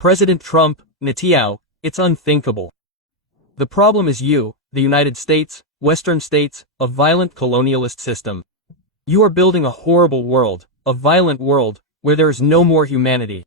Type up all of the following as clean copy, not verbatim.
President Trump, Netanyahu, it's unthinkable. The problem is you, the United States, Western states, a violent colonialist system. You are building a horrible world, a violent world, where there is no more humanity.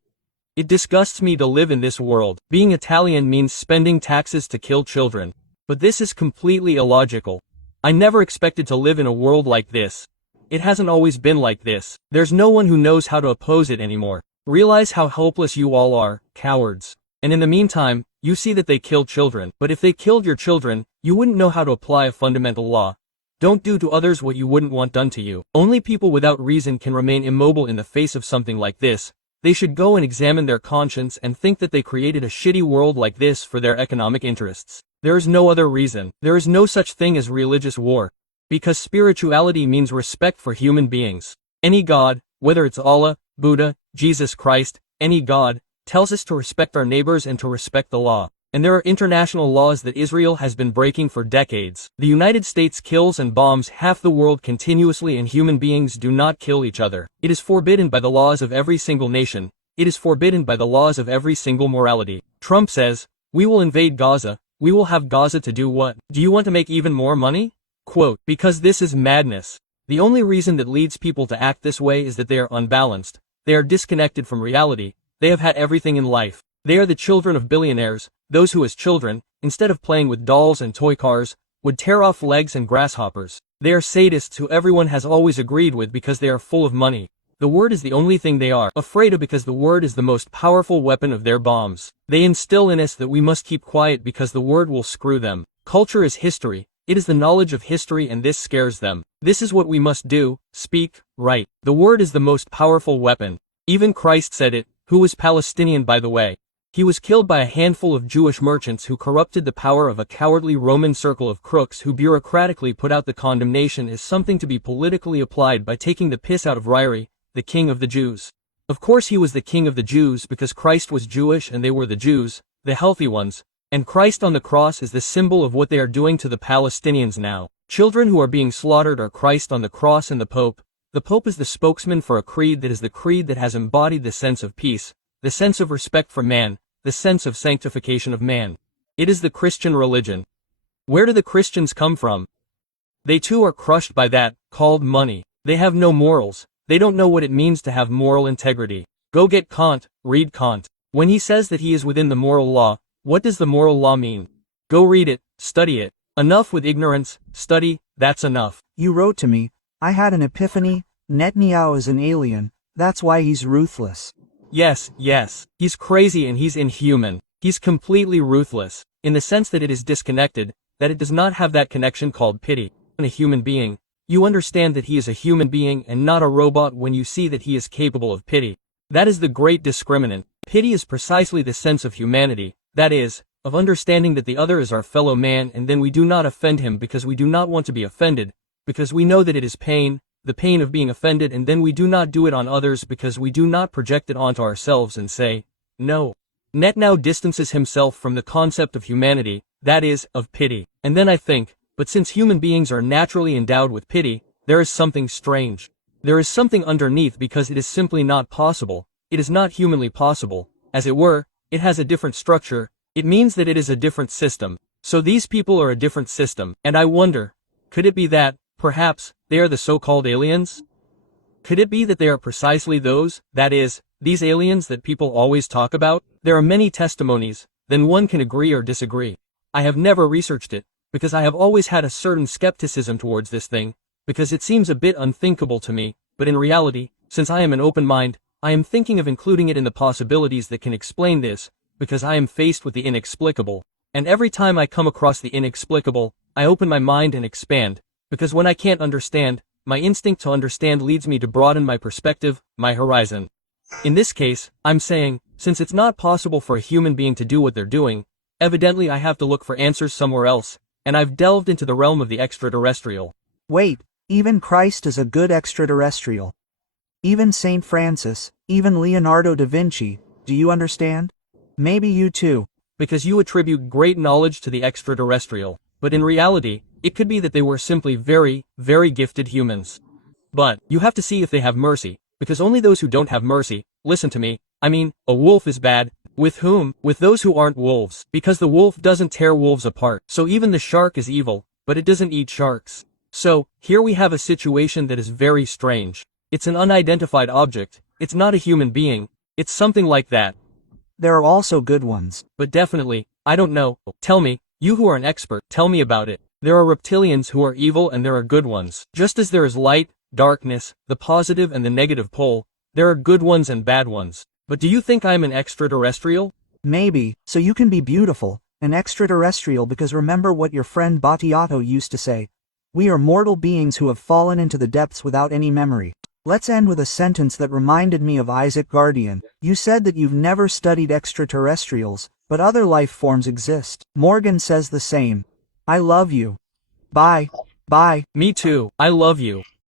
It disgusts me to live in this world. Being Italian means spending taxes to kill children. But this is completely illogical. I never expected to live in a world like this. It hasn't always been like this. There's no one who knows how to oppose it anymore. Realize how helpless you all are, cowards. And in the meantime, you see that they kill children. But if they killed your children, you wouldn't know how to apply a fundamental law. Don't do to others what you wouldn't want done to you. Only people without reason can remain immobile in the face of something like this. They should go and examine their conscience and think that they created a shitty world like this for their economic interests. There is no other reason. There is no such thing as religious war. Because spirituality means respect for human beings. Any God, whether it's Allah, Buddha, Jesus Christ, any God, tells us to respect our neighbors and to respect the law. And there are international laws that Israel has been breaking for decades. The United States kills and bombs half the world continuously, and human beings do not kill each other. It is forbidden by the laws of every single nation. It is forbidden by the laws of every single morality. Trump says, "We will invade Gaza. We will have Gaza to do what? Do you want to make even more money?" Quote, "Because this is madness. The only reason that leads people to act this way is that they are unbalanced. They are disconnected from reality. They have had everything in life. They are the children of billionaires, those who as children, instead of playing with dolls and toy cars, would tear off legs and grasshoppers. They are sadists who everyone has always agreed with because they are full of money. The word is the only thing they are afraid of because the word is the most powerful weapon of their bombs. They instill in us that we must keep quiet because the word will screw them. Culture is history. It is the knowledge of history, and this scares them. This is what we must do, speak, write. The word is the most powerful weapon. Even Christ said it, who was Palestinian by the way. He was killed by a handful of Jewish merchants who corrupted the power of a cowardly Roman circle of crooks who bureaucratically put out the condemnation as something to be politically applied by taking the piss out of Ryrie, the king of the Jews. Of course he was the king of the Jews because Christ was Jewish and they were the Jews, the healthy ones, and Christ on the cross is the symbol of what they are doing to the Palestinians now. Children who are being slaughtered are Christ on the cross and the Pope. The Pope is the spokesman for a creed that is the creed that has embodied the sense of peace, the sense of respect for man, the sense of sanctification of man. It is the Christian religion. Where do the Christians come from? They too are crushed by that, called money. They have no morals. They don't know what it means to have moral integrity. Go get Kant, read Kant. When he says that he is within the moral law, what does the moral law mean? Go read it, study it. Enough with ignorance, study, that's enough. You wrote to me, I had an epiphany, Netanyahu is an alien, that's why he's ruthless. Yes, he's crazy and he's inhuman. He's completely ruthless, in the sense that it is disconnected, that it does not have that connection called pity. In a human being, you understand that he is a human being and not a robot when you see that he is capable of pity. That is the great discriminant. Pity is precisely the sense of humanity, that is, of understanding that the other is our fellow man, and then we do not offend him because we do not want to be offended, because we know that it is pain, the pain of being offended, and then we do not do it on others because we do not project it onto ourselves and say, no. Netanyahu distances himself from the concept of humanity, that is, of pity. And then I think, but since human beings are naturally endowed with pity, there is something strange. There is something underneath because it is simply not possible. It is not humanly possible. As it were, it has a different structure. It means that it is a different system. So these people are a different system. And I wonder, could it be that, perhaps, they are the so-called aliens? Could it be that they are precisely those, that is, these aliens that people always talk about? There are many testimonies, then one can agree or disagree. I have never researched it, because I have always had a certain skepticism towards this thing, because it seems a bit unthinkable to me, but in reality, since I am an open mind, I am thinking of including it in the possibilities that can explain this, because I am faced with the inexplicable. And every time I come across the inexplicable, I open my mind and expand, because when I can't understand, my instinct to understand leads me to broaden my perspective, my horizon. In this case, I'm saying, since it's not possible for a human being to do what they're doing, evidently I have to look for answers somewhere else, and I've delved into the realm of the extraterrestrial. Wait, even Christ is a good extraterrestrial. Even Saint Francis, even Leonardo da Vinci, do you understand? Maybe you too. Because you attribute great knowledge to the extraterrestrial, but in reality, it could be that they were simply very, very gifted humans. But, you have to see if they have mercy, because only those who don't have mercy, listen to me, I mean, a wolf is bad, With whom? With those who aren't wolves, because the wolf doesn't tear wolves apart, so even the shark is evil, but it doesn't eat sharks. So, here we have a situation that is very strange. It's an unidentified object, it's not a human being, it's something like that. There are also good ones. But definitely, I don't know. Tell me, you who are an expert, tell me about it. There are reptilians who are evil and there are good ones. Just as there is light, darkness, the positive and the negative pole, there are good ones and bad ones. But do you think I'm an extraterrestrial? Maybe, so you can be beautiful, an extraterrestrial, because remember what your friend Battiato used to say. We are mortal beings who have fallen into the depths without any memory. Let's end with a sentence that reminded me of Isaac Guardian. You said that you've never studied extraterrestrials, but other life forms exist. Morgan says the same. I love you. Bye. Bye. Me too, I love you.